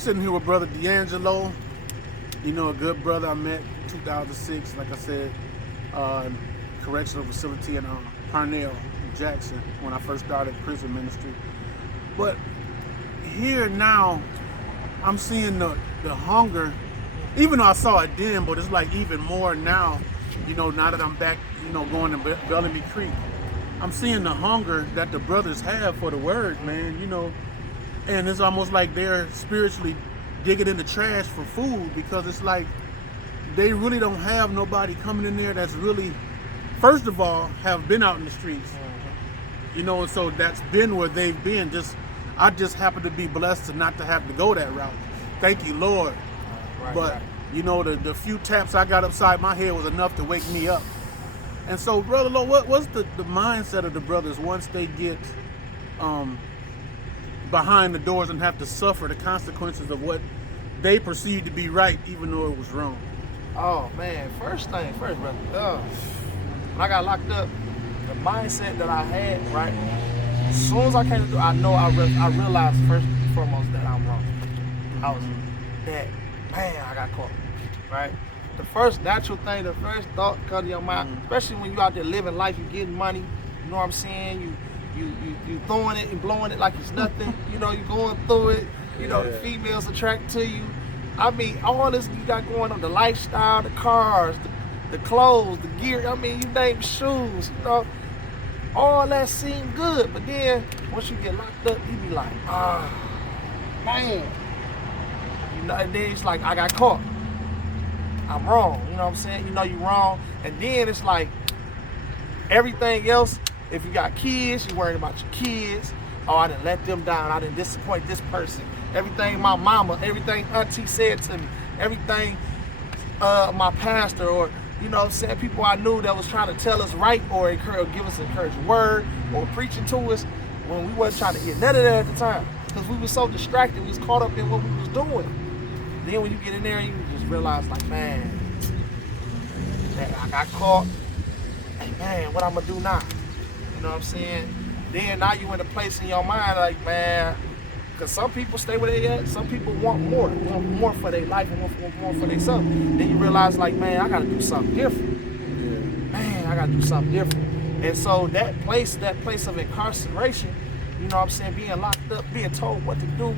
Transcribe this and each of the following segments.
Sitting here with Brother D'Angelo, you know, a good brother I met in 2006, like I said, correctional facility in Parnell, Jackson, when I first started prison ministry. But here now, I'm seeing the hunger, even though I saw it then, but it's like even more now, you know, now that I'm back, you know, going to Bellamy Creek. I'm seeing the hunger that the brothers have for the word, man, you know, and it's almost like they're spiritually digging in the trash for food, because it's like they really don't have nobody coming in there that's really, first of all, have been out in the streets, you know, and so that's been where they've been. I just happen to be blessed to not to have to go that route. Thank you, Lord. But you know, the few taps I got upside my head was enough to wake me up. And so, Brother Lord, what's the mindset of the brothers once they get behind the doors and have to suffer the consequences of what they perceive to be right, even though it was wrong? Oh man, first thing first, brother. When I got locked up, the mindset that I had, right? As soon as I came through, I realized first and foremost that I'm wrong. I was that, man, I got caught, right? The first natural thing, the first thought comes to your mind, especially when you out there living life, you getting money, you know what I'm saying? You throwing it and blowing it like it's nothing, you know, you going through it, you know, the females attract to you. I mean, all this you got going on, the lifestyle, the cars, the clothes, the gear, I mean, you name shoes, you know, all that seemed good, but then once you get locked up, you be like, man. You know, and then it's like, I got caught. I'm wrong, you know what I'm saying? You know you're wrong. And then it's like, everything else, if you got kids, you're worrying about your kids. Oh, I didn't let them down. I didn't disappoint this person. Everything my mama, everything auntie said to me, everything my pastor, or, you know what I'm saying, people I knew that was trying to tell us right, or give us an encouraging word, or preaching to us, when we wasn't trying to get none of that at the time. Because we were so distracted, we was caught up in what we was doing. Then when you get in there, you just realize, like, man, I got caught. Hey, man, what I'm gonna do now? You know what I'm saying? Then now you in a place in your mind, like, man, because some people stay where they at, some people want more for their life and want more for themselves. Then you realize, like, man, I gotta do something different. Man, I gotta do something different. And so that place of incarceration, you know what I'm saying, being locked up, being told what to do,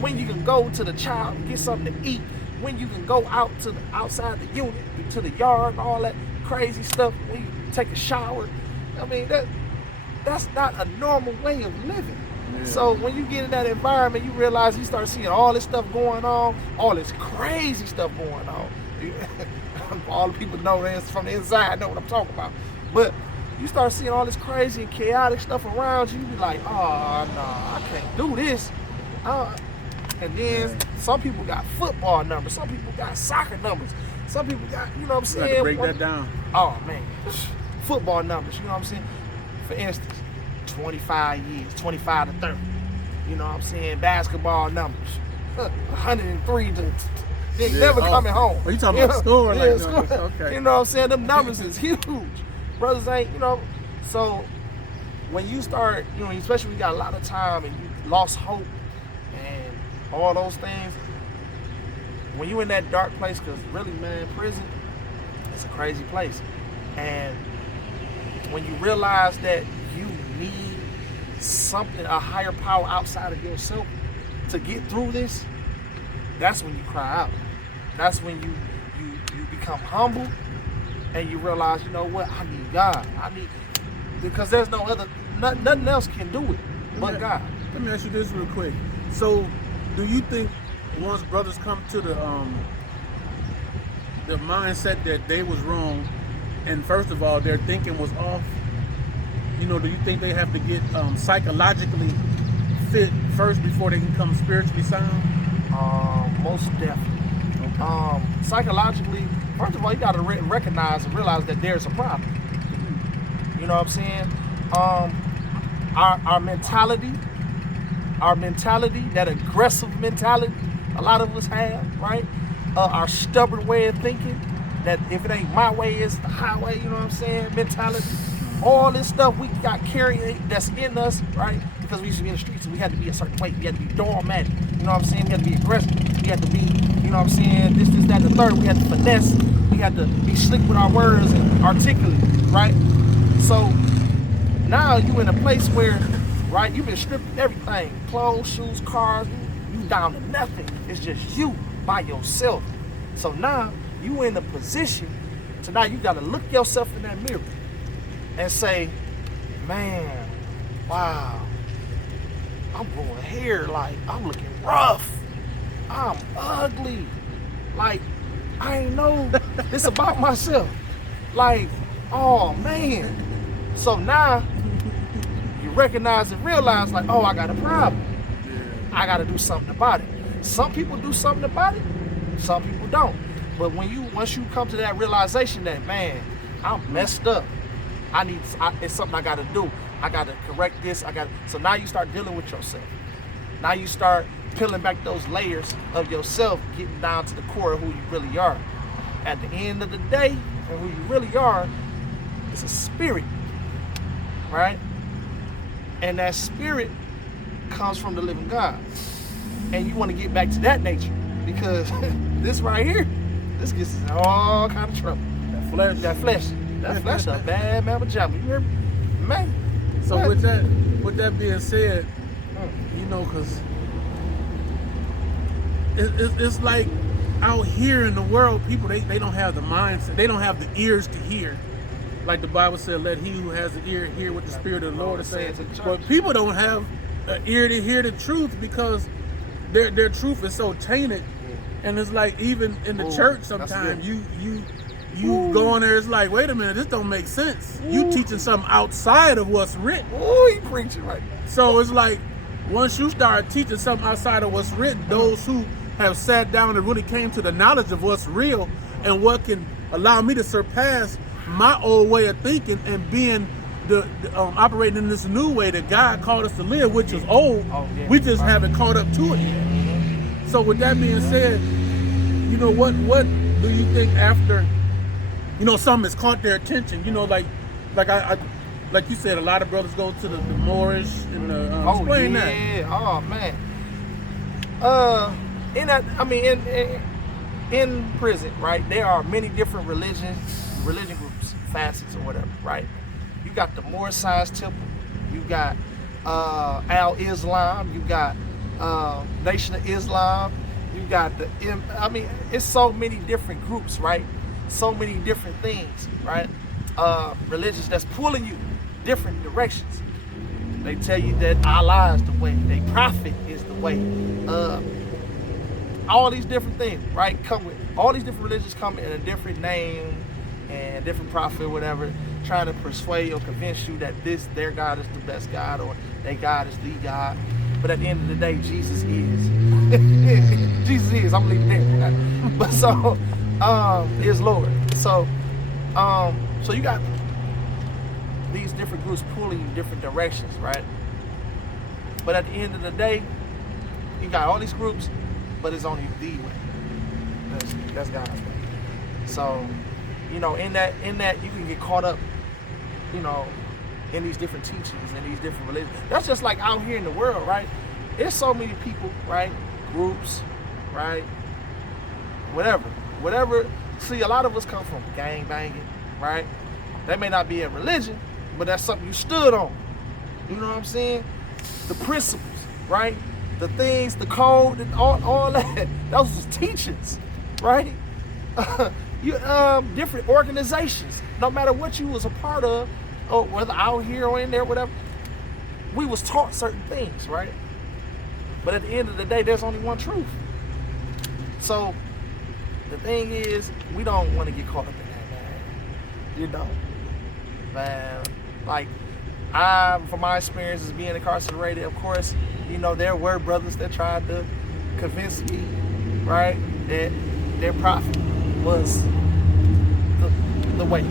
when you can go to the child and get something to eat, when you can go out to outside the unit, to the yard, and all that crazy stuff, when you take a shower. I mean, that's not a normal way of living. Yeah. So when you get in that environment, you realize you start seeing all this stuff going on, all this crazy stuff going on. All the people know that from the inside know what I'm talking about. But you start seeing all this crazy and chaotic stuff around you, you be like, oh, no, I can't do this. And then some people got football numbers, some people got soccer numbers, some people got, you know what I'm saying? You got to break that down. Oh, man. Football numbers, you know what I'm saying? For instance, 25 years, 25 to 30. You know what I'm saying? Basketball numbers, 103 to never coming home. Oh, you talking about scoring? Yeah, like okay. You know what I'm saying? Them numbers is huge. Brothers ain't, you know. So when you start, you know, especially when you got a lot of time and you lost hope and all those things, when you in that dark place, because really, man, prison, it's a crazy place. And when you realize that you need something, a higher power outside of yourself to get through this, that's when you cry out. That's when you become humble and you realize, you know what, I need God. Because there's no other, nothing else can do it but God. Let me ask you this real quick. So, do you think once brothers come to the mindset that they was wrong, and first of all, their thinking was off, you know, do you think they have to get psychologically fit first before they can come spiritually sound? Most definitely. Okay. Psychologically, first of all, you got to recognize and realize that there's a problem. You know what I'm saying? Our mentality, that aggressive mentality, a lot of us have, right? Our stubborn way of thinking, that if it ain't my way, it's the highway, you know what I'm saying? Mentality. all this stuff we got carrying that's in us, right? Because we used to be in the streets and we had to be a certain way. We had to be doormat. You know what I'm saying? We had to be aggressive. We had to be, you know what I'm saying, this, that, and the third. We had to finesse. We had to be slick with our words and articulate, right? So now you in a place where, right, you've been stripped of everything. Clothes, shoes, cars, you down to nothing. It's just you by yourself. So now you in a position to now you gotta look yourself in that mirror and say, man, wow, I'm growing hair, like I'm looking rough. I'm ugly. Like, I ain't know this about myself. Like, oh man. So now you recognize and realize, like, oh, I got a problem. I gotta do something about it. Some people do something about it, some people don't. But once you come to that realization that, man, I'm messed up. It's something I gotta do. I gotta correct this. So now you start dealing with yourself. Now you start peeling back those layers of yourself, getting down to the core of who you really are. At the end of the day, and who you really are, it's a spirit, right? And that spirit comes from the living God. And you want to get back to that nature, because this right here, this gets us in all kind of trouble. That flesh a bad mamma jamma. You hear me? Man. So with that being said, you know, because it's like out here in the world, people, they don't have the mindset, they don't have the ears to hear. Like the Bible said, let he who has an ear hear what the Spirit of the Lord is saying. But people don't have an ear to hear the truth, because their truth is so tainted. And it's like, even in the church sometimes you go in there, it's like, wait a minute, this don't make sense. You teaching something outside of what's written. Oh, you preaching right. So it's like, once you start teaching something outside of what's written, those who have sat down and really came to the knowledge of what's real and what can allow me to surpass my old way of thinking and being operating in this new way that God called us to live, which is old. We just haven't caught up to it yet. So with that being said, you know, what do you think after, you know, something has caught their attention? You know, like I like you said, a lot of brothers go to the Moorish and the explain that. Oh man. In prison, right? There are many different religion groups, facets or whatever, right? You got the Moorish Science Temple, you got Al-Islam, you got Nation of Islam, you got it's so many different groups, right? So many different things, right? Religions that's pulling you different directions. They tell you that Allah is the way, their prophet is the way. All these different things, right? All these different religions come in a different name and different prophet, whatever, trying to persuade or convince you that their God is the best God, or their God is the God. But at the end of the day, Jesus is. Jesus is. I'm leaving there. But so, is Lord. So you got these different groups pulling you different directions, right? But at the end of the day, you got all these groups, but it's only the way. That's God's way. So, you know, in that you can get caught up, you know, in these different teachings and these different religions. That's just like out here in the world, right? There's so many people, right? Groups, right? Whatever. See, a lot of us come from gang banging, right? That may not be a religion, but that's something you stood on. You know what I'm saying? The principles, right? The things, the code, and all that. Those was teachings, right? Different organizations, no matter what you was a part of, or whether out here or in there, whatever, we was taught certain things, right? But at the end of the day, there's only one truth. So the thing is, we don't want to get caught up in that, man. You know, man. Like, from my experiences being incarcerated, of course, you know, there were brothers that tried to convince me, right, that their prophet was the way,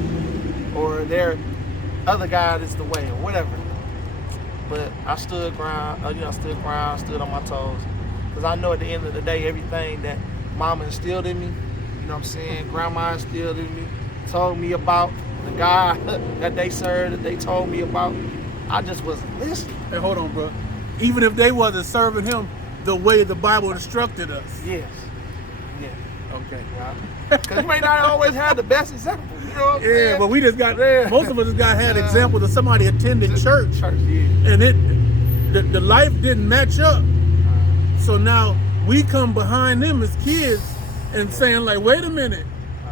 or their other God is the way, or whatever. But I stood ground, I stood on my toes, because I know at the end of the day, everything that mama instilled in me, you know what I'm saying, grandma instilled in me, told me about the guy that they served, that they told me about, I just wasn't listening. Hey, hold on, bro. Even if they wasn't serving him the way the Bible instructed us. Yes. Yeah. Okay. Because you may not always have the best example. You know what I'm saying? Yeah, but we just got, most of us just got had examples of somebody attending church. Church, yeah. And the life didn't match up. So now we come behind them as kids and saying like, wait a minute.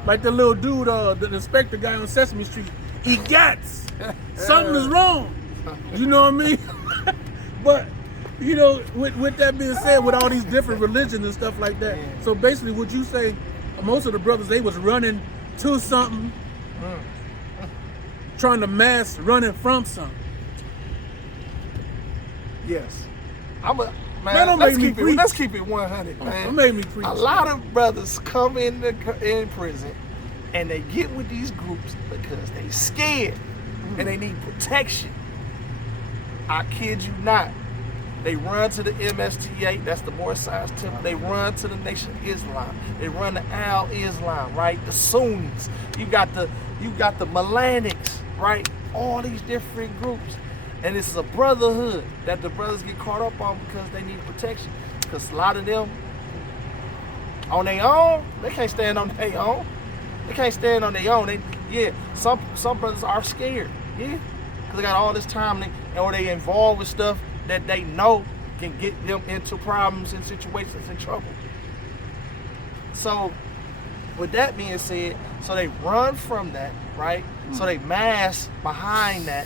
Like the little dude, the inspector guy on Sesame Street, he gets something is wrong. You know what I mean? But, you know, with that being said, with all these different religions and stuff like that, so basically would you say most of the brothers, they was running to something, trying to mass running from something? Yes. Man, Let's keep it 100, man. Don't make me preach. A lot of brothers come in prison and they get with these groups because they scared and they need protection. I kid you not. They run to the MSTA, that's the Moorish Science Temple. They run to the Nation of Islam. They run to Al-Islam, right? The Sunnis. You got the Melanics, right? All these different groups. And this is a brotherhood that the brothers get caught up on because they need protection. Because a lot of them, on their own, they can't stand on their own. They can't stand on their own. Some brothers are scared, yeah? Because they got all this time or they involved with stuff that they know can get them into problems and situations and trouble. So, with that being said, so they run from that, right? So they mask behind that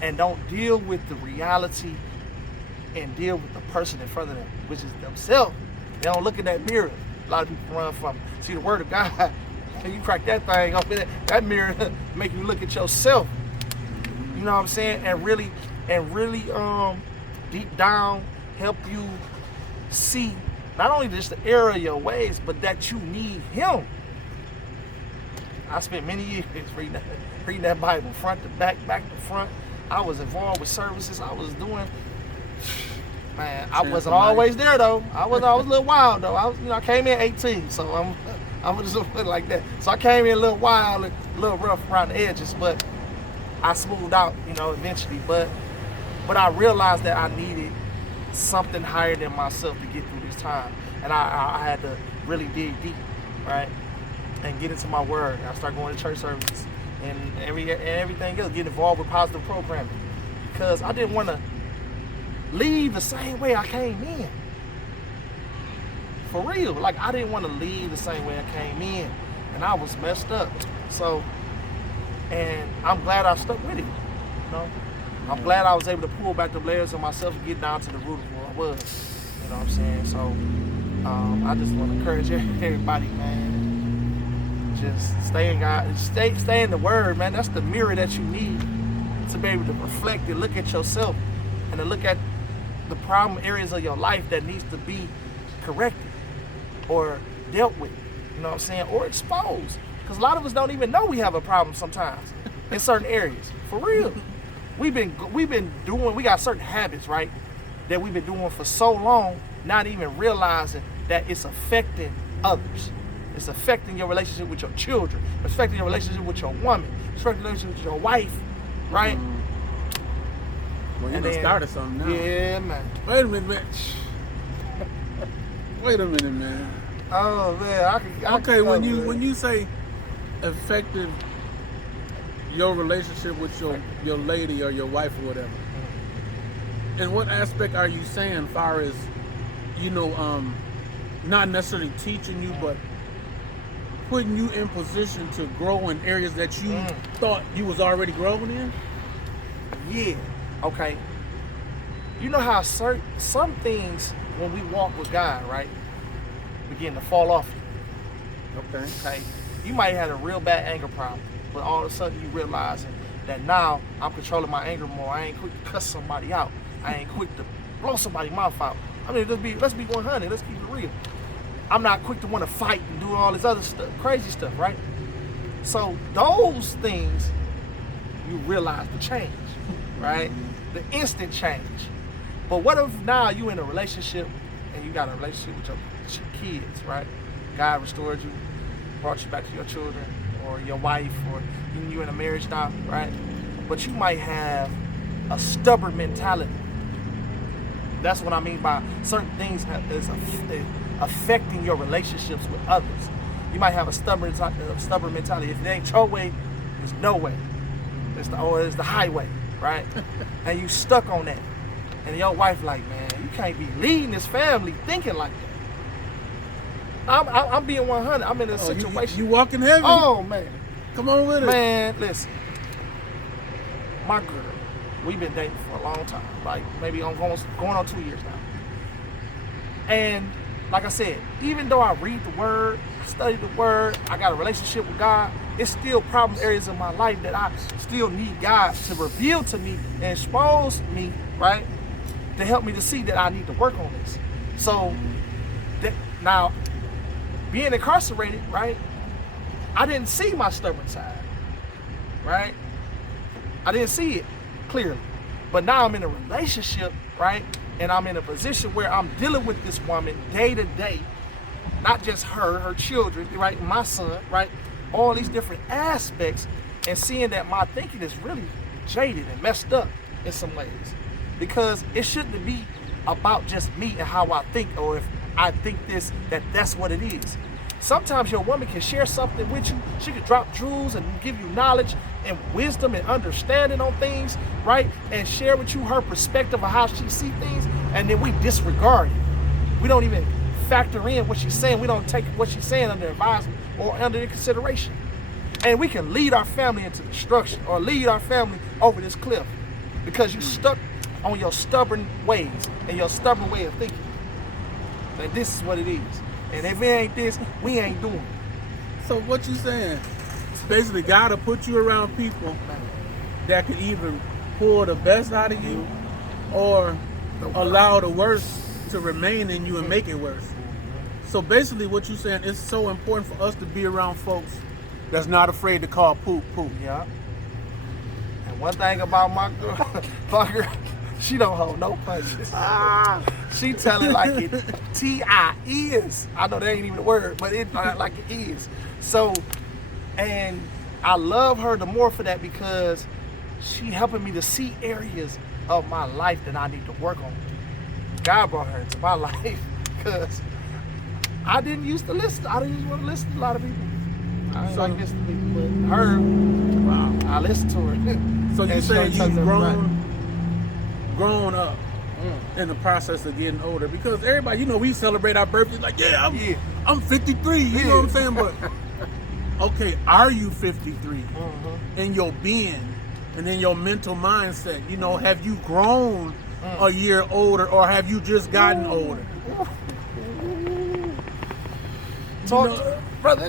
and don't deal with the reality and deal with the person in front of them, which is themselves. They don't look in that mirror. A lot of people run from it. See, the word of God, you crack that thing open, that mirror make you look at yourself. You know what I'm saying? And really deep down help you see not only just the error of your ways, but that you need him. I spent many years reading that Bible, front to back, back to front. I was involved with services. I was doing, man, I wasn't always there though. I was a little wild though. I came in 18, so I'm just put it like that. So I came in a little wild, a little rough around the edges, but I smoothed out, eventually. But I realized that I needed something higher than myself to get through this time, and I had to really dig deep, right, and get into my word. I started going to church services and everything else, get involved with positive programming, because I didn't want to leave the same way I came in. For real, like I didn't want to leave the same way I came in, and I was messed up. So, and I'm glad I stuck with it. I'm glad I was able to pull back the layers of myself and get down to the root of who I was. You know what I'm saying? So, I just want to encourage everybody, man. Just stay in God, stay in the Word, man. That's the mirror that you need to be able to reflect and look at yourself and to look at the problem areas of your life that needs to be corrected or dealt with. You know what I'm saying? Or exposed. Because a lot of us don't even know we have a problem sometimes in certain areas. For real. We got certain habits, right, that we've been doing for so long, not even realizing that it's affecting others. It's affecting your relationship with your children. It's affecting your relationship with your woman. It's affecting your relationship with your wife, right? Well, you done started something now. Yeah, man. Wait a minute, man. Wait a minute, man. Oh man, okay, when you say affected your relationship with your lady or your wife or whatever, in what aspect are you saying, far as not necessarily teaching you, but putting you in position to grow in areas that you thought you was already growing in? Yeah. Okay. You know how some things when we walk with God, right, begin to fall off you. Okay. You might have a real bad anger problem, but all of a sudden you realizing that now I'm controlling my anger more. I ain't quick to cuss somebody out. I ain't quick to blow somebody's mouth out. I mean, let's be 100. Let's keep it real. I'm not quick to want to fight and do all this other stuff, crazy stuff, right? So those things, you realize the change, right? The instant change. But what if now you in a relationship and you got a relationship with your kids, right? God restored you, brought you back to your children, or your wife, or you're in a marriage now, right? But you might have a stubborn mentality. That's what I mean by certain things is affecting your relationships with others. You might have a stubborn mentality. If it ain't your way, there's no way. It's the highway, right? And you stuck on that. And your wife like, man, you can't be leading this family thinking like that. I'm being 100. I'm in a situation. You walking heavy? Oh, man. Come on with it. Man, listen. My girl, we've been dating for a long time. Like, maybe I'm going on 2 years now. And like I said, even though I read the word, study the word, I got a relationship with God, it's still problem areas in my life that I still need God to reveal to me and expose me, right? To help me to see that I need to work on this. So, now, being incarcerated, right? I didn't see my stubborn side, right? I didn't see it clearly. But now I'm in a relationship, right? And I'm in a position where I'm dealing with this woman day to day. Not just her children, right? My son, right? All these different aspects, and seeing that my thinking is really jaded and messed up in some ways. Because it shouldn't be about just me and how I think, or if I think that's what it is. Sometimes your woman can share something with you. She could drop jewels and give you knowledge and wisdom and understanding on things, right? And share with you her perspective of how she sees things, and then we disregard it. We don't even factor in what she's saying. We don't take what she's saying under advisement or under consideration. And we can lead our family into destruction or lead our family over this cliff because you stuck on your stubborn ways and your stubborn way of thinking. That this is what it is. And if it ain't this, we ain't doing it. So what you saying? Basically, God will put you around people that could either pull the best out of you or allow the worst to remain in you and make it worse. So basically what you're saying, it's so important for us to be around folks that's not afraid to call poop poop. Yeah. And one thing about my girl, she don't hold no punches. She tell it like it T.I. is. I know that ain't even a word, but it like it is. So, and I love her the more for that because she helping me to see areas of my life that I need to work on. God brought her into my life because I didn't used to listen. I didn't want to listen to a lot of people. I didn't like listening to people, but her, wow, I listened to her. So you saying you've grown up in the process of getting older, because everybody, we celebrate our birthdays like, I'm 53, you know what I'm saying? But okay, are you 53 in your being and in your mental mindset? Have you grown a year older, or have you just gotten older? Brother,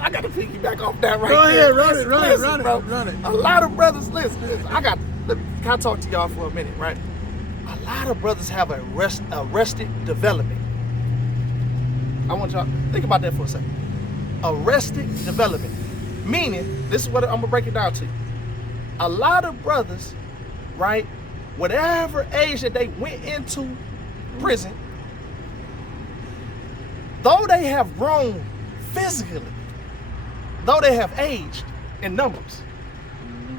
I got to piggyback off that right Go there. ahead, run it. A lot of brothers, listen, can I talk to y'all for a minute, right? A lot of brothers have arrested development. I want y'all to think about that for a second. Arrested development. Meaning, this is what I'm going to break it down to you. A lot of brothers, right, whatever age that they went into prison, though they have grown physically, though they have aged in numbers,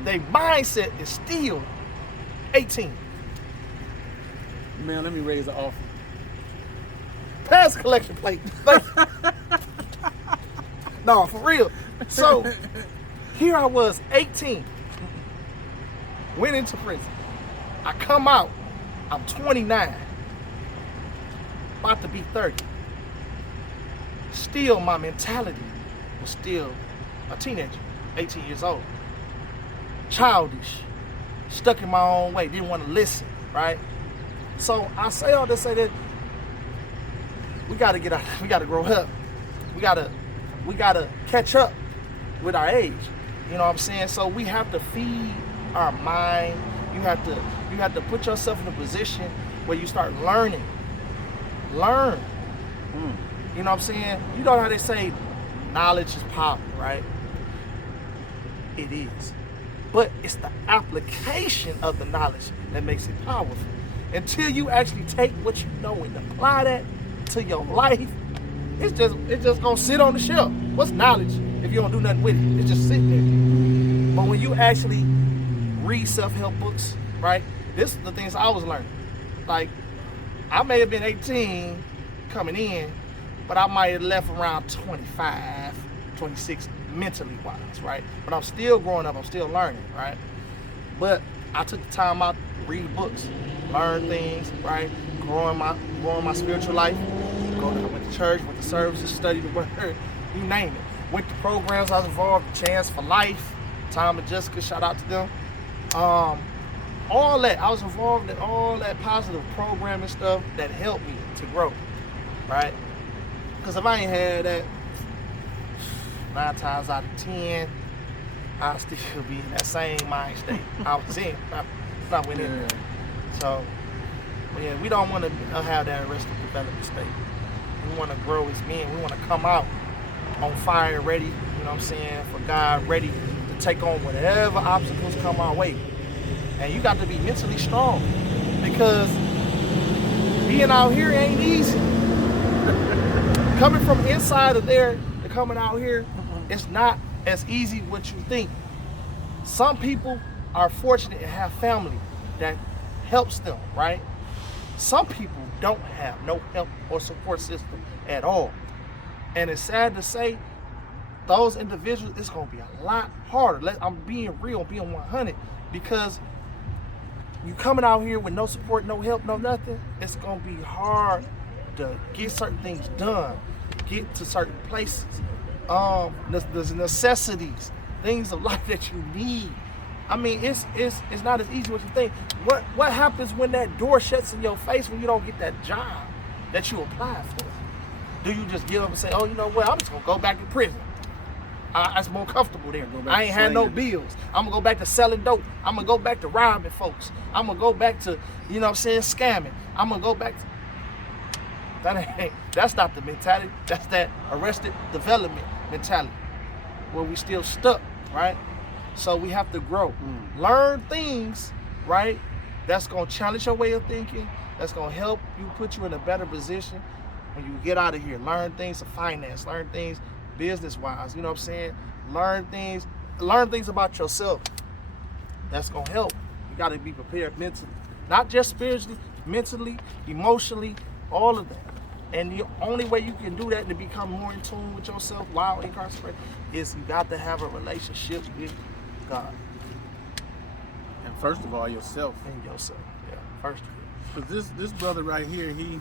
their mindset is still 18. Man, let me raise the offer. Pass the collection plate. No, for real. So, here I was, 18. Went into prison. I come out, I'm 29. About to be 30. Still, my mentality was still a teenager, 18 years old. Childish, stuck in my own way, didn't want to listen, right? So I say all this, say that we gotta get out, we gotta grow up. We gotta catch up with our age. You know what I'm saying? So we have to feed our mind. You have to put yourself in a position where you start learning. Learn. You know what I'm saying? You know how they say knowledge is power, right? It is. But it's the application of the knowledge that makes it powerful. Until you actually take what you know and apply that to your life, it's just gonna sit on the shelf. What's knowledge? if you don't do nothing with it. It's just sitting there. But when you actually read self-help books, right? This is the things I was learning. Like, I may have been 18 coming in, but I might have left around 25, 26 mentally wise, right? But I'm still growing up, I'm still learning, right? But I took the time out to read books, learn things, right? Growing my spiritual life. I went to church, went to services, studied the word, you name it. Went to programs I was involved in, Chance for Life, Tom and Jessica, shout out to them. All that, I was involved in all that positive programming stuff that helped me to grow, right? Because if I ain't had that, 9 times out of 10, I'll still be in that same mind state I was in. I went in there. So, yeah, we don't want to have that arrested development state. We want to grow as men. We want to come out on fire, ready, you know what I'm saying, for God, ready to take on whatever obstacles come our way. And you got to be mentally strong, because being out here ain't easy. Coming from inside of there to coming out here, it's not as easy what you think. Some people are fortunate to have family that helps them, right? Some people don't have no help or support system at all. And it's sad to say, those individuals, it's gonna be a lot harder. I'm being real, being 100, because you coming out here with no support, no help, no nothing, it's gonna be hard to get certain things done, get to certain places. The necessities, things of life that you need. I mean, it's not as easy as you think. What happens when that door shuts in your face when you don't get that job that you applied for? Do you just give up and say, oh, you know what, I'm just gonna go back to prison? That's more comfortable there. I ain't had no bills. I'm gonna go back to selling dope. I'm gonna go back to robbing folks. I'm gonna go back to, you know what I'm saying, scamming. I'm gonna go back to... That's not the mentality. That's that arrested development mentality where we still stuck, right? So we have to grow. Learn things, right? That's gonna challenge your way of thinking. That's gonna help you, put you in a better position when you get out of here. Learn things of finance, learn things business-wise, you know what I'm saying? Learn things about yourself. That's gonna help. You gotta be prepared mentally. Not just spiritually, mentally, emotionally, all of that. And the only way you can do that to become more in tune with yourself while incarcerated is you got to have a relationship with God. And first of all, yourself. And yourself, yeah, first of all. Because this brother right here, he,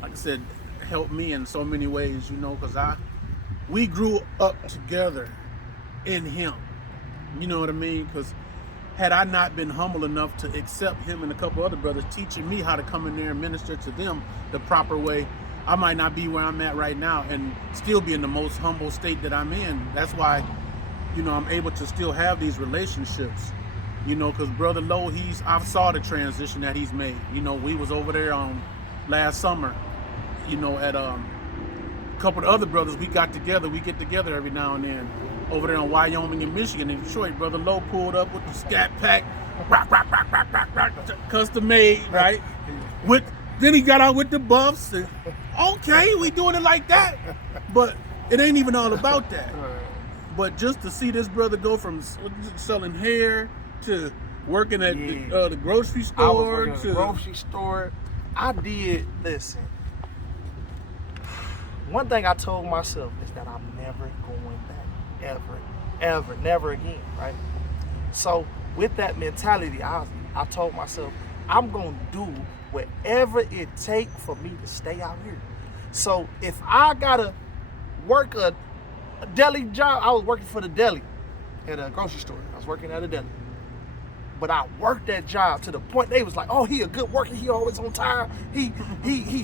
like I said, helped me in so many ways, you know, because we grew up together in him. You know what I mean? Because had I not been humble enough to accept him and a couple other brothers teaching me how to come in there and minister to them the proper way, I might not be where I'm at right now and still be in the most humble state that I'm in. That's why, you know, I'm able to still have these relationships, you know, because Brother Lowe, I saw the transition that he's made. You know, we was over there last summer, you know, at a couple of other brothers, we get together every now and then. Over there in Wyoming and Michigan and Detroit, Brother Lowe pulled up with the Scat Pack, custom made, right? Then he got out with the buffs. And, okay, we doing it like that, but it ain't even all about that. But just to see this brother go from selling hair to working at the grocery store, I was working at the grocery store. I did listen. One thing I told myself is that I'm never going back. Ever, never again, right? So with that mentality, I told myself, I'm gonna do whatever it takes for me to stay out here. So if I gotta work a deli job, I was working for the deli at a grocery store. I was working at a deli. But I worked that job to the point they was like, oh, he a good worker, he always on time, he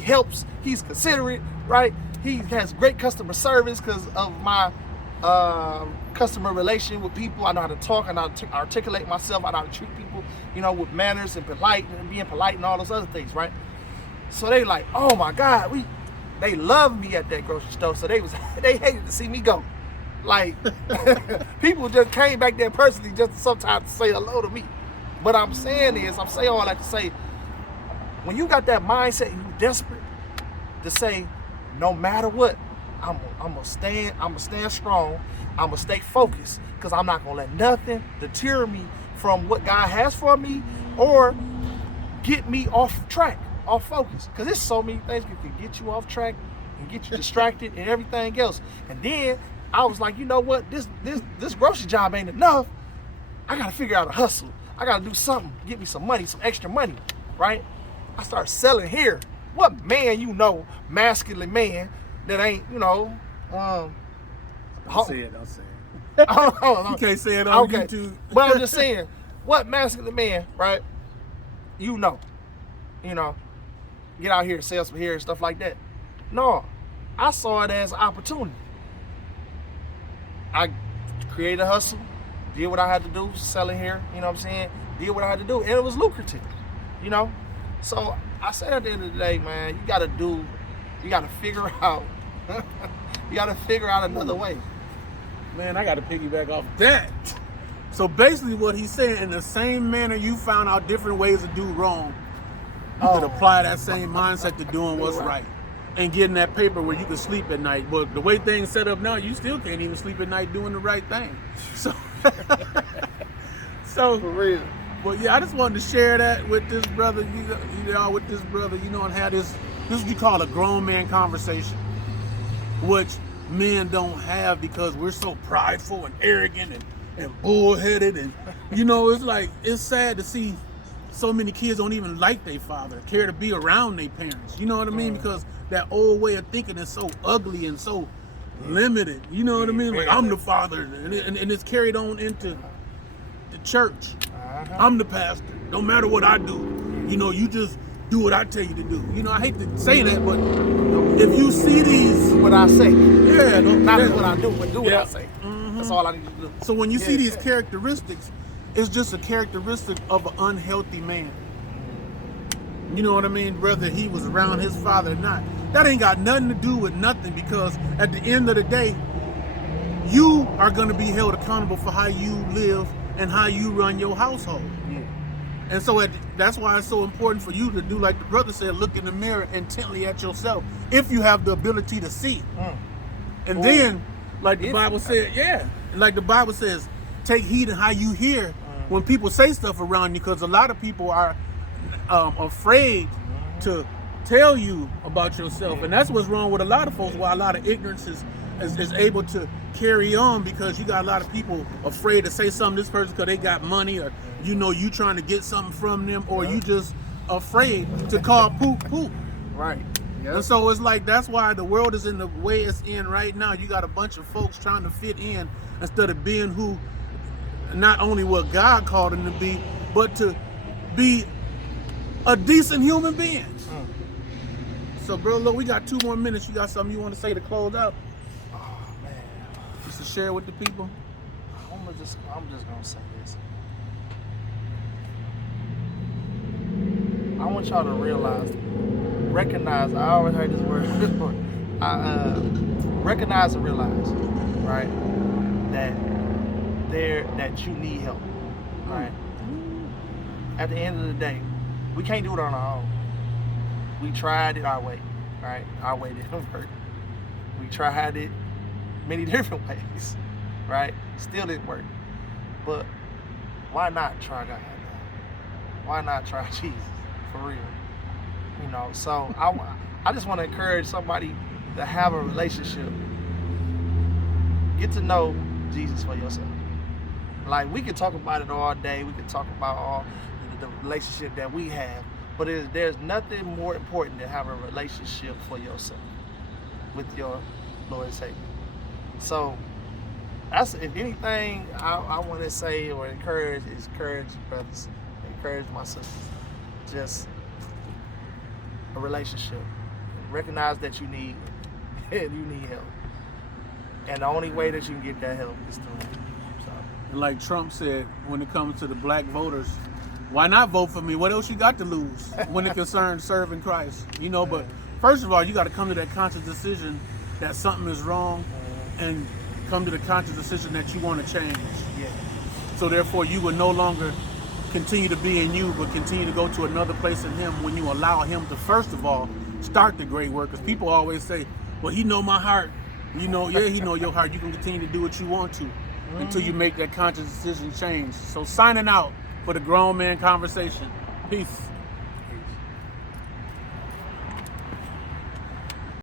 helps, he's considerate, right? He has great customer service because of my customer relation with people. I know how to talk, I know how to articulate myself, I know how to treat people, you know, with manners and being polite and all those other things, right? So they like, oh my God, they loved me at that grocery store. So they hated to see me go. Like people just came back there personally just sometimes to say hello to me. But I'm saying all that to say, when you got that mindset and you desperate to say, no matter what, I'm gonna stand strong. I'm gonna stay focused because I'm not gonna let nothing deter me from what God has for me or get me off track, off focus. Because there's so many things that can get you off track and get you distracted and everything else. And then I was like, you know what? This grocery job ain't enough. I gotta figure out a hustle. I gotta do something, get me some money, some extra money, right? I start selling here. What man you know, masculine man, that ain't, Don't say it. You can't say it on YouTube. But I'm just saying, what masculine man, right? You know, get out here and sell some hair and stuff like that. No, I saw it as an opportunity. I created a hustle, did what I had to do, selling hair, you know what I'm saying? Did what I had to do, and it was lucrative, you know? So I said at the end of the day, man, you gotta figure out, you gotta figure out another way. Man, I gotta piggyback off that. So basically what he's saying, in the same manner you found out different ways to do wrong, you could apply that same mindset to doing what's right. And getting that paper where you can sleep at night. But the way things set up now, you still can't even sleep at night doing the right thing. So, For real. Well, yeah, I just wanted to share that with this brother, and have this is what you call a grown man conversation, which men don't have because we're so prideful and arrogant and bullheaded, and it's like, it's sad to see so many kids don't even like their father, care to be around their parents. You know what I mean? Because that old way of thinking is so ugly and so limited. You know what I mean? Like, I'm the father, and it's carried on into the church. I'm the pastor. Don't matter what I do. You just do what I tell you to do. I hate to say that, but if you see these, what I say. Yeah, not what I do, but do what I say. That's all I need to do. So when you see these characteristics, it's just a characteristic of an unhealthy man. You know what I mean? Whether he was around his father or not. That ain't got nothing to do with nothing, because at the end of the day, you are going to be held accountable for how you live and how you run your household. Yeah. And so that's why it's so important for you to do like the brother said, look in the mirror intently at yourself, if you have the ability to see. And then, like the Bible said, like the Bible says, take heed in how you hear when people say stuff around you, because a lot of people are afraid to tell you about yourself. And that's what's wrong with a lot of folks, why a lot of ignorance is able to carry on, because you got a lot of people afraid to say something to this person because they got money, or you trying to get something from them, or you just afraid to call poop. Right. Yep. And so it's like, that's why the world is in the way it's in right now. You got a bunch of folks trying to fit in instead of being who, not only what God called them to be, but to be a decent human being. So, bro, look, we got 2 more minutes. You got something you want to say to close out? Oh, man. Just to share with the people? I'm just going to say this. I want y'all to recognize, I always heard this word before. Recognize and realize, right, that you need help, right? At the end of the day, we can't do it on our own. We tried it our way, right? Our way didn't work. We tried it many different ways, right? Still didn't work. But why not try God? Why not try Jesus? For real. So I just want to encourage somebody to have a relationship. Get to know Jesus for yourself. Like, we can talk about it all day. We can talk about all the relationship that we have. But there's nothing more important than having a relationship for yourself with your Lord and Savior. So that's, if anything I want to say or encourage brothers, encourage my sisters. Just a relationship. Recognize that you need help. And the only way that you can get that help is through Him. So. And like Trump said, when it comes to the black voters, why not vote for me? What else you got to lose when it concerns serving Christ? But first of all, you got to come to that conscious decision that something is wrong, and come to the conscious decision that you want to change. Yeah. So therefore, you will no longer continue to be in you, but continue to go to another place in Him when you allow Him to, first of all, start the great work. Because people always say, well, He know my heart. He know your heart. You can continue to do what you want to until you make that conscious decision change. So signing out for the Grown Man Conversation. Peace.